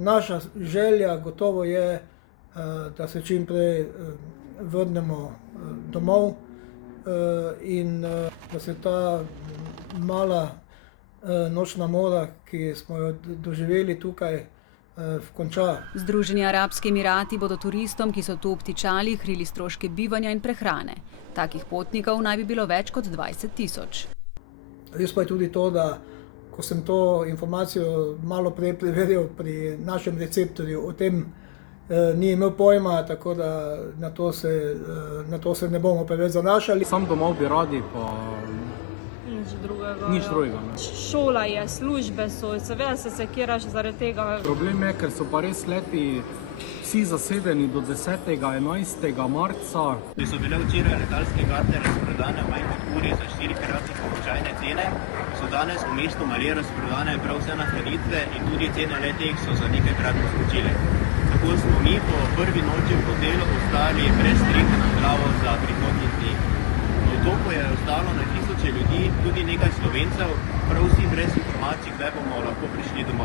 Naša želja gotovo je, da se čim prej vrnemo domov in da se ta mala nočna mora, ki smo jo doživeli tukaj, konča. Združeni arabski emirati bodo turistom, ki so tu obtičali, krili stroške bivanja in prehrane. Takih potnikov naj bi bilo več kot 20 000. Res pa je tudi to, da ko sem to informacijo malo prej preveril pri našem receptorju, o tem ni imel pojma, tako da na to se ne bomo preveč zanašali. Sam domov bi radi, pa nič drugega. Šola je, službe so, seveda se sekiraš zaradi tega. Problem je, ker so pa res leti vsi zasedeni do 10. 11. marca. Če so bile včeraj letalske karte razprodane v manj kot uri za 4-kratnik običajne cene, so danes v mestu Malé razprodane prav vse nastanitve in tudi cene letih so za nekajkrat poskočile. Tako smo mi po prvi noči v hotelu ostali brez strehe nad glavo za prihodnji dni. V otoku je ostalo na tisoče ljudi, tudi nekaj Slovencev, prav vsi brez informacij, kdaj bomo lahko prišli domov.